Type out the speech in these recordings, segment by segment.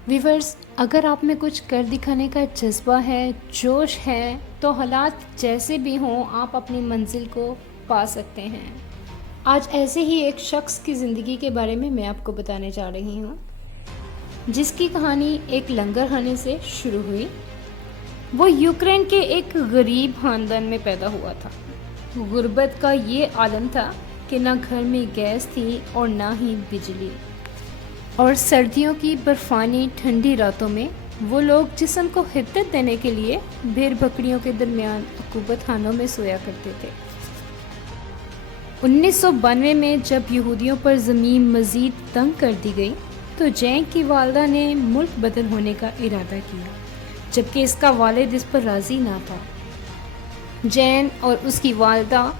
Viewers, अगर आप में कुछ कर दिखाने का जज्बा है, जोश है, तो हालात जैसे भी हों आप अपनी मंजिल को पा सकते हैं। आज ऐसे ही एक शख्स की ज़िंदगी के बारे में मैं आपको बताने जा रही हूँ, जिसकी कहानी एक लंगर खाने से शुरू हुई। वो यूक्रेन के एक गरीब ख़ानदान में पैदा हुआ था। गुर्बत का ये आलम था कि ना घर में गैस थी और ना ही बिजली, और सर्दियों की बर्फानी ठंडी रातों में वो लोग जिस्म को हिद्दत देने के लिए भेड़ बकरियों के दरमियान अकूबत खानों में सोया करते थे। 1992 में जब यहूदियों पर ज़मीन मज़ीद तंग कर दी गई तो जैन की वालदा ने मुल्क बदल होने का इरादा किया, जबकि इसका वालिद इस पर राज़ी ना था। जैन और उसकी वालदा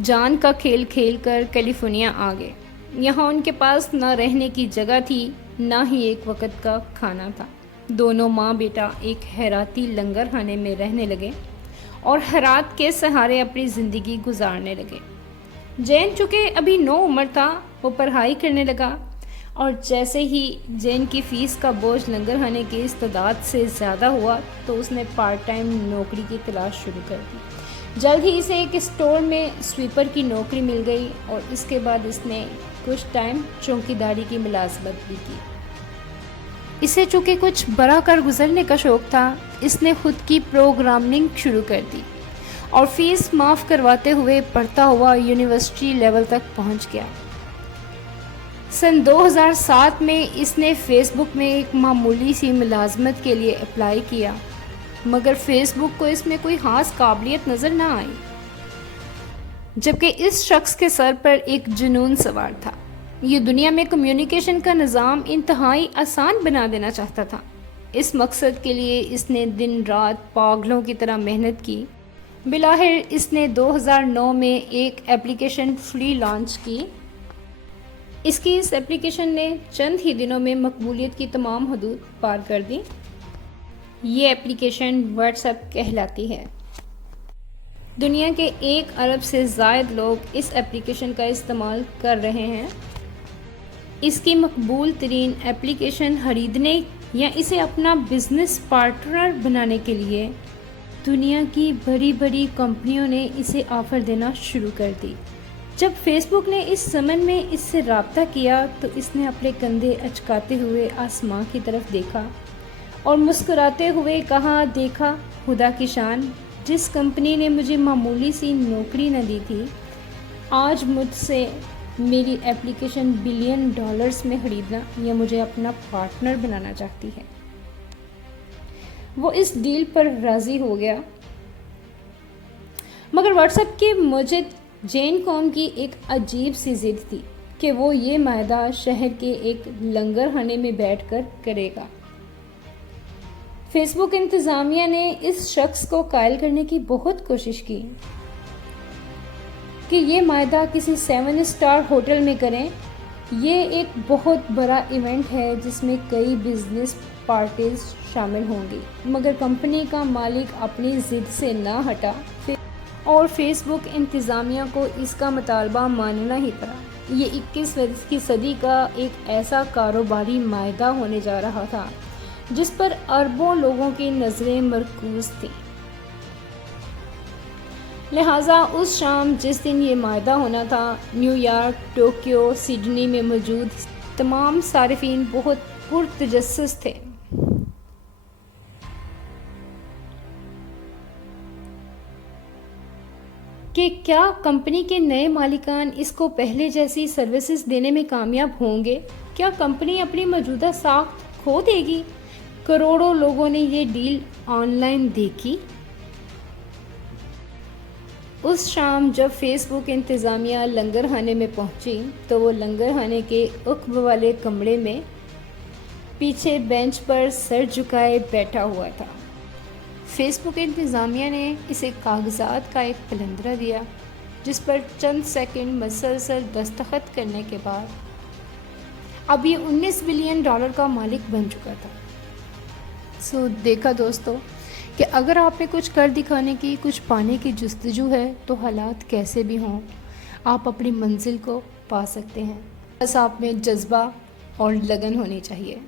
जान का खेल खेल कर कैलिफोर्निया आ गए। यहाँ उनके पास ना रहने की जगह थी, ना ही एक वक्त का खाना था। दोनों माँ बेटा एक हैराती लंगर खाने में रहने लगे और हैरात के सहारे अपनी ज़िंदगी गुजारने लगे। जैन चूँकि अभी 9 उम्र था, वो पढ़ाई करने लगा, और जैसे ही जैन की फ़ीस का बोझ लंगर खाने की इस्तेदाद से ज़्यादा हुआ तो उसने पार्ट टाइम नौकरी की तलाश शुरू कर दी। जल्द ही इसे एक स्टोर में स्वीपर की नौकरी मिल गई और इसके बाद इसने कुछ टाइम चौकीदारी की मुलाजमत भी की। इसे चूँकि कुछ बड़ा कर गुजरने का शौक़ था, इसने खुद की प्रोग्रामिंग शुरू कर दी और फीस माफ़ करवाते हुए पढ़ता हुआ यूनिवर्सिटी लेवल तक पहुंच गया। सन 2007 में इसने फेसबुक में एक मामूली सी मुलाजमत के लिए अप्लाई किया, मगर फेसबुक को इसमें कोई ख़ास काबिलियत नज़र ना आई, जबकि इस शख्स के सर पर एक जुनून सवार था। ये दुनिया में कम्युनिकेशन का निज़ाम इंतहाई आसान बना देना चाहता था। इस मकसद के लिए इसने दिन रात पागलों की तरह मेहनत की। बिलाखिर इसने 2009 में एक एप्लीकेशन फ्री लॉन्च की। इसकी इस एप्लीकेशन ने चंद ही दिनों में मकबूलियत की तमाम हदूद पार कर दी। ये एप्लीकेशन व्हाट्सएप कहलाती है। दुनिया के 1 अरब से ज़ायद लोग इस एप्लीकेशन का इस्तेमाल कर रहे हैं। इसकी मकबूल तरीन एप्लीकेशन खरीदने या इसे अपना बिजनेस पार्टनर बनाने के लिए दुनिया की बड़ी बड़ी कंपनियों ने इसे ऑफ़र देना शुरू कर दी। जब फेसबुक ने इस ज़मन में इससे रब्ता किया तो इसने अपने कंधे अचकाते हुए आसमां की तरफ देखा और मुस्कुराते हुए कहा, देखा खुदा की शान, जिस कंपनी ने मुझे मामूली सी नौकरी न दी थी, आज मुझसे मेरी एप्लीकेशन बिलियन डॉलर्स में ख़रीदना या मुझे अपना पार्टनर बनाना चाहती है। वो इस डील पर राज़ी हो गया, मगर व्हाट्सएप के मुजिद जैन कौम की एक अजीब सी ज़िद थी कि वो ये मायदा शहर के एक लंगर खाने में बैठकर करेगा। फेसबुक इंतज़ामिया ने इस शख्स को कायल करने की बहुत कोशिश की कि ये मायदा किसी 7 स्टार होटल में करें। ये एक बहुत बड़ा इवेंट है जिसमें कई बिजनेस पार्टीज शामिल होंगी, मगर कंपनी का मालिक अपनी ज़िद से ना हटा और फेसबुक इंतज़ामिया को इसका मुतालबा मानना ही पड़ा। ये 21वीं की सदी का एक ऐसा कारोबारी मायदा होने जा रहा था जिस पर अरबों लोगों की नज़रें मरकूज़ थीं। लिहाजा उस शाम जिस दिन ये मायदा होना था, न्यूयॉर्क, टोक्यो, सिडनी में मौजूद तमाम सारिफीन बहुत पुरतजस्सुस थे। कि क्या कंपनी के नए मालिकान इसको पहले जैसी सर्विसेज देने में कामयाब होंगे? क्या कंपनी अपनी मौजूदा साख्त खो देगी? करोड़ों लोगों ने ये डील ऑनलाइन देखी। उस शाम जब फेसबुक इंतज़ामिया लंगर खाने में पहुंची तो वो लंगर खाने के उक्ब वाले कमरे में पीछे बेंच पर सर झुकाए बैठा हुआ था। फेसबुक इंतज़ामिया ने इसे कागजात का एक पलंदरा दिया, जिस पर चंद सेकंड मसलसल दस्तखत करने के बाद अब ये 19 बिलियन डॉलर का मालिक बन चुका था। देखा दोस्तों कि अगर आप में कुछ कर दिखाने की, कुछ पाने की जुस्तजू है तो हालात कैसे भी हों आप अपनी मंजिल को पा सकते हैं। बस आप में जज्बा और लगन होनी चाहिए।